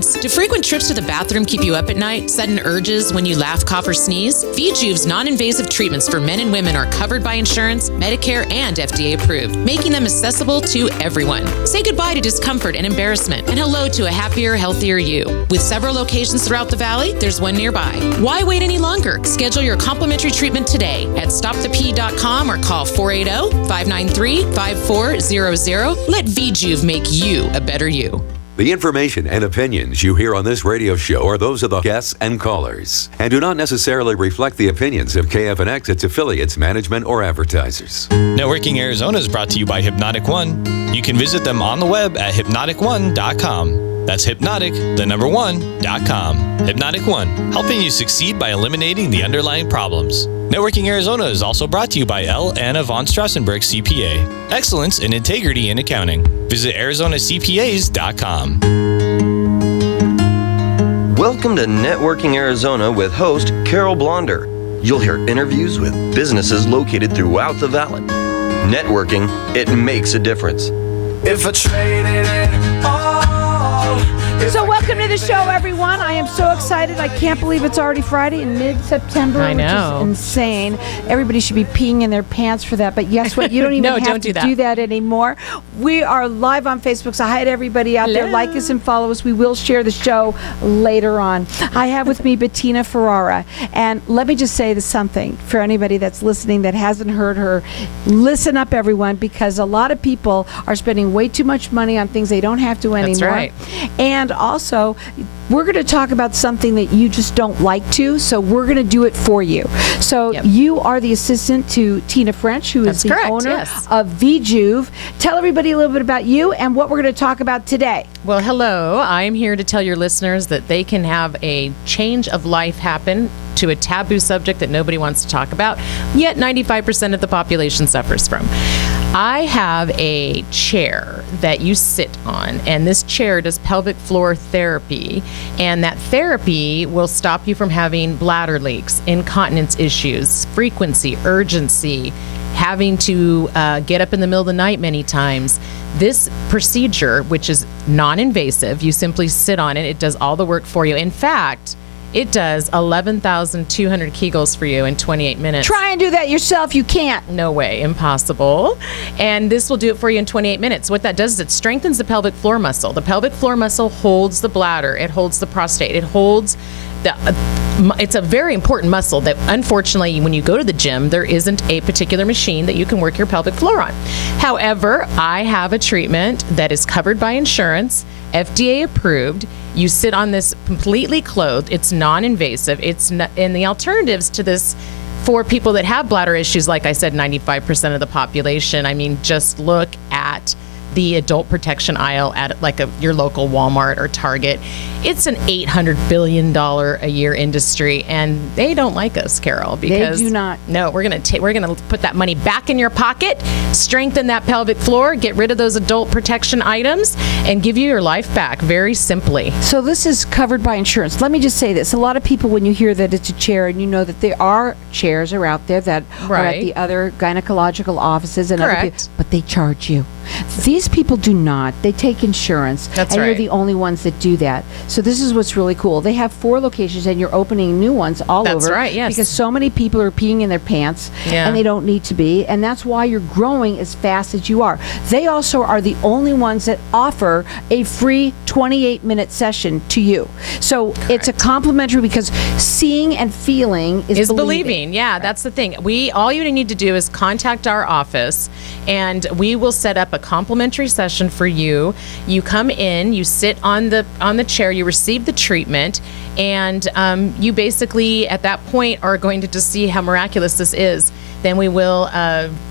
Do frequent trips to the bathroom keep you up at night? Sudden urges when you laugh, cough, or sneeze? VJuv's non-invasive treatments for men and women are covered by insurance, Medicare, and FDA approved, making them accessible to everyone. Say goodbye to discomfort and embarrassment, and hello to a happier, healthier you. With several locations throughout the valley, there's one nearby. Why wait any longer? Schedule your complimentary treatment today at stopthep.com or call 480-593-5400. Let VJuv make you a better you. The information and opinions you hear on this radio show are those of the guests and callers and do not necessarily reflect the opinions of KFNX, its affiliates, management, or advertisers. Networking Arizona is brought to you by Hypnotic One. You can visit them on the web at hypnotic1.com. That's hypnotic1.com. Hypnotic One, helping you succeed by eliminating the underlying problems. Networking Arizona is also brought to you by L. Anna von Strassenberg CPA. Excellence in integrity in accounting. Visit ArizonaCPAs.com. Welcome to Networking Arizona with host Carol Blonder. You'll hear interviews with businesses located throughout the valley. Networking, it makes a difference. If I traded it all. So welcome to the show, everyone. I am so excited. I can't believe it's already Friday in mid-September. I know. Which is insane. Everybody should be peeing in their pants for that. But guess what? You don't even have to do that anymore. We are live on Facebook. So hi to everybody out there. Like us and follow us. We will share the show later on. I have with me Bettina Ferrara. And let me just say this something for anybody that's listening that hasn't heard her. Listen up, everyone, because a lot of people are spending way too much money on things they don't have to anymore. That's right. And also, we're going to talk about something that you just don't like to, so we're going to do it for you. So you are the assistant to Tina French, who is the owner of VJuv. Tell everybody a little bit about you and what we're going to talk about today. Well, hello. I'm here to tell your listeners that they can have a change of life happen to a taboo subject that nobody wants to talk about, yet 95% of the population suffers from. I have a chair that you sit on, and this chair does pelvic floor therapy, and that therapy will stop you from having bladder leaks, incontinence issues, frequency, urgency, having to get up in the middle of the night many times. This procedure, which is non-invasive, you simply sit on it. It does all the work for you. In fact, it does 11,200 Kegels for you in 28 minutes. Try and do that yourself. You can't. No way. Impossible. And this will do it for you in 28 minutes. What that does is it strengthens the pelvic floor muscle. The pelvic floor muscle holds the bladder. It holds the prostate. It holds it's a very important muscle that, unfortunately, when you go to the gym, there isn't a particular machine that you can work your pelvic floor on. However, I have a treatment that is covered by insurance, FDA approved. You sit on this completely clothed. It's non-invasive. And the alternatives to this for people that have bladder issues, like I said, 95% of the population. I mean, just look at the adult protection aisle at your local Walmart or Target. It's an $800 billion a year industry, and they don't like us, Carol, because they do not. No, we're gonna put that money back in your pocket, strengthen that pelvic floor, get rid of those adult protection items, and give you your life back very simply. So this is covered by insurance. Let me just say this. A lot of people, when you hear that it's a chair, and you know that there are chairs out there that are at the other gynecological offices and other people, but they charge you. These people do not. They take insurance. That's and right. You're the only ones that do that. So this is what's really cool. They have 4 locations, and you're opening new ones all over. That's right, yes. Because so many people are peeing in their pants, and they don't need to be. And that's why you're growing as fast as you are. They also are the only ones that offer a free 28-minute session to you. So it's a complimentary, because seeing and feeling is believing. Yeah, that's the thing. All you need to do is contact our office, and we will set up a complimentary session for you. You come in, you sit on the chair, you receive the treatment, and you basically at that point are going to just see how miraculous this is. Then we will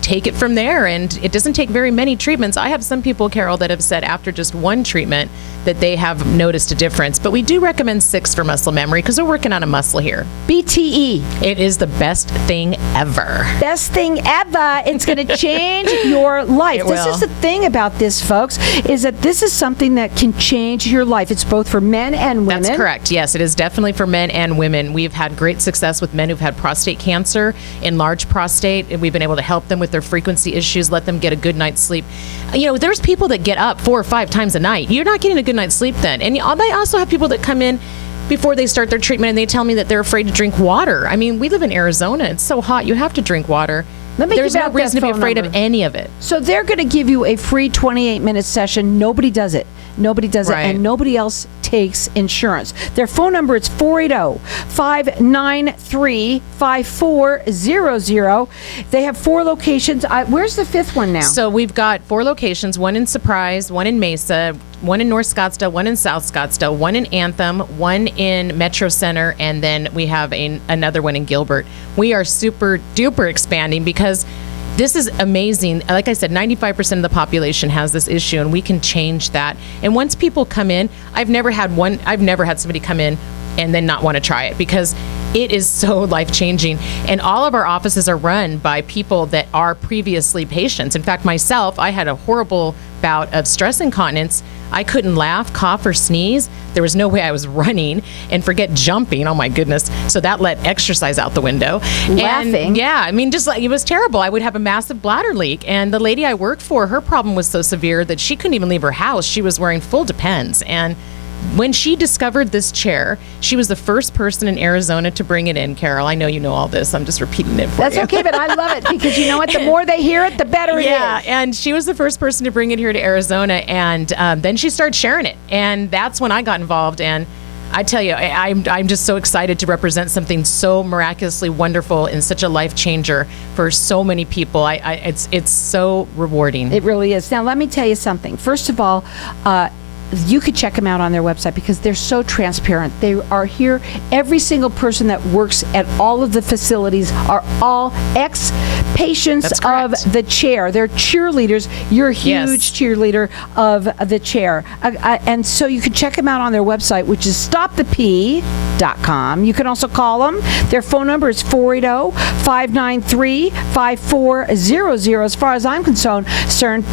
take it from there, and it doesn't take very many treatments. I have some people, Carol, that have said after just one treatment that they have noticed a difference. But we do recommend 6 for muscle memory, because we're working on a muscle here. BTE. It is the best thing ever. Best thing ever. It's going to change your life. This is the thing about this, folks, is that this is something that can change your life. It's both for men and women. That's correct. Yes, it is definitely for men and women. We've had great success with men who've had prostate cancer, enlarged prostate, and we've been able to help them with their frequency issues, let them get a good night's sleep. You know, there's people that get up 4 or 5 times a night. You're not getting a good good night's sleep then. And they also have people that come in before they start their treatment and they tell me that they're afraid to drink water. I mean, we live in Arizona. It's so hot. You have to drink water. There's no reason to be afraid of any of it. So they're going to give you a free 28-minute session. Nobody does it. Nobody does it, and nobody else takes insurance. Their phone number is 480-593-5400. They have 4 locations. Where's the 5th one now? So we've got 4 locations, one in Surprise, one in Mesa, one in North Scottsdale, one in South Scottsdale, one in Anthem, one in Metro Center, and then we have another one in Gilbert. We are super duper expanding because this is amazing. Like I said, 95% of the population has this issue, and we can change that. And once people come in, I've never had somebody come in and then not want to try it because it is so life-changing. And all of our offices are run by people that are previously patients. In fact, myself, I had a horrible bout of stress incontinence. I couldn't laugh, cough, or sneeze. There was no way I was running, and forget jumping. Oh my goodness. So that let exercise out the window. Laughing. And yeah, I mean, just like it was terrible. I would have a massive bladder leak. And the lady I worked for, her problem was so severe that she couldn't even leave her house. She was wearing full Depends. And when she discovered this chair, she was the first person in Arizona to bring it in, Carol. I know you know all this. I'm just repeating it for you. That's okay, but I love it because you know what? The more they hear it, the better it is. Yeah, and she was the first person to bring it here to Arizona, and then she started sharing it. And that's when I got involved. And I tell you, I'm just so excited to represent something so miraculously wonderful and such a life changer for so many people. It's so rewarding. It really is. Now, let me tell you something. First of all, you could check them out on their website because they're so transparent. They are here. Every single person that works at all of the facilities are all ex-patients of the chair. They're cheerleaders. You're a huge cheerleader of the chair. And so you can check them out on their website, which is stopthep.com. You can also call them. Their phone number is 480-593-5400. As far as I'm concerned,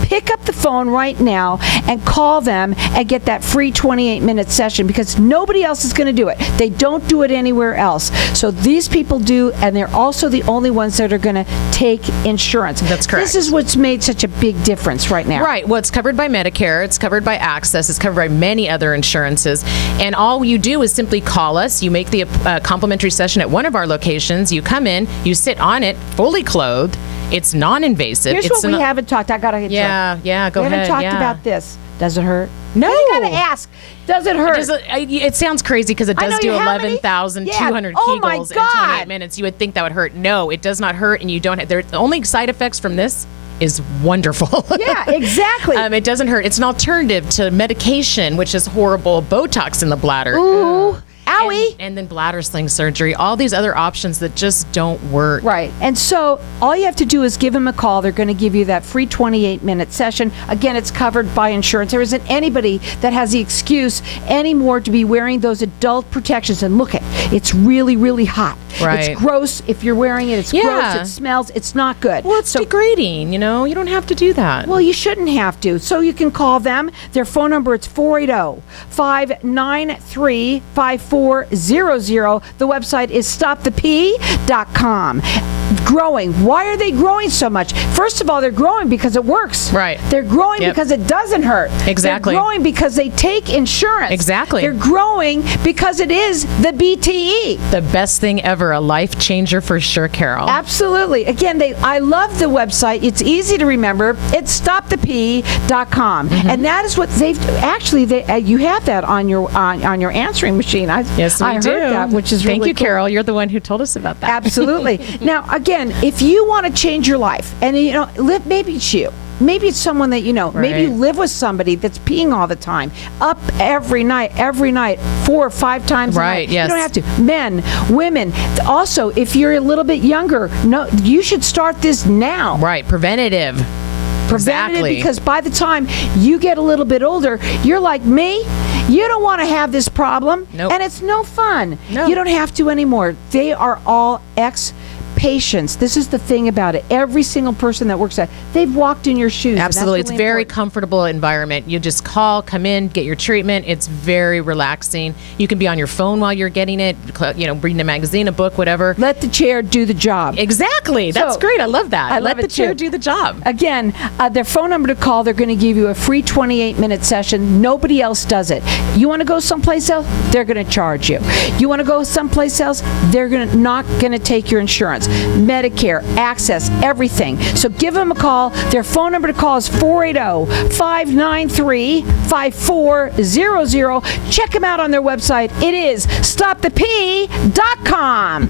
pick up the phone right now and call them and get that free 28-minute session because nobody else is going to do it. They don't do it anywhere else. So these people do, and they're also the only ones that are going to take insurance. That's correct. This is what's made such a big difference right now. Right. Well, it's covered by Medicare. It's covered by Access. It's covered by many other insurances. And all you do is simply call us. You make the complimentary session at one of our locations. You come in. You sit on it fully clothed. It's non-invasive. Here's what we haven't talked. I got to hit go ahead. We haven't talked about this. Does it hurt? No. You got to ask. Does it hurt? It sounds crazy because it does do 11,200 Kegels in 28 minutes. You would think that would hurt. No, it does not hurt, and you don't. The only side effects from this is wonderful. Yeah, exactly. It doesn't hurt. It's an alternative to medication, which is horrible. Botox in the bladder. Ooh. Owie. And then bladder sling surgery, all these other options that just don't work. Right. And so all you have to do is give them a call. They're going to give you that free 28-minute session. Again, it's covered by insurance. There isn't anybody that has the excuse anymore to be wearing those adult protections. And look, it's really, really hot. Right. It's gross if you're wearing it. It's gross. It smells. It's not good. Well, it's degrading, you know. You don't have to do that. Well, you shouldn't have to. So you can call them. Their phone number is 480-593-5400. The website is stopthep.com. Growing. Why are they growing so much? First of all, they're growing because it works. Right. They're growing because it doesn't hurt. Exactly. They're growing because they take insurance. Exactly. They're growing because it is the BTE. The best thing ever. A life changer for sure, Carol. Absolutely. Again, I love the website. It's easy to remember. It's stopthep.com. Mm-hmm. And that is what you have that on your answering machine. Yes, we do. Heard that, which is Thank really you, cool. Carol. You're the one who told us about that. Absolutely. Now, again, if you want to change your life, and maybe it's you. Maybe it's someone that you know. Right. Maybe you live with somebody that's peeing all the time, up every night, 4 or 5 times a night. Yes. You don't have to. Men, women. Also, if you're a little bit younger, you should start this now. Right. Preventative. Exactly. Because by the time you get a little bit older, you're like me. You don't want to have this problem. Nope. And it's no fun. No. You don't have to anymore. They are all ex-patients patients. This is the thing about it. Every single person that works at, they've walked in your shoes. Absolutely. It's really very important. comfortable environment. You just call, come in, get your treatment. It's very relaxing. You can be on your phone while you're getting it, reading a magazine, a book, whatever. Let the chair do the job. Exactly. That's great. I love that. Let the chair do the job. Again, their phone number to call, they're going to give you a free 28-minute session. Nobody else does it. You want to go someplace else? They're going to charge you. You want to go someplace else? They're not going to take your insurance. Medicare, access, everything. So give them a call. Their phone number to call is 480-593-5400. Check them out on their website. It is stopthep.com.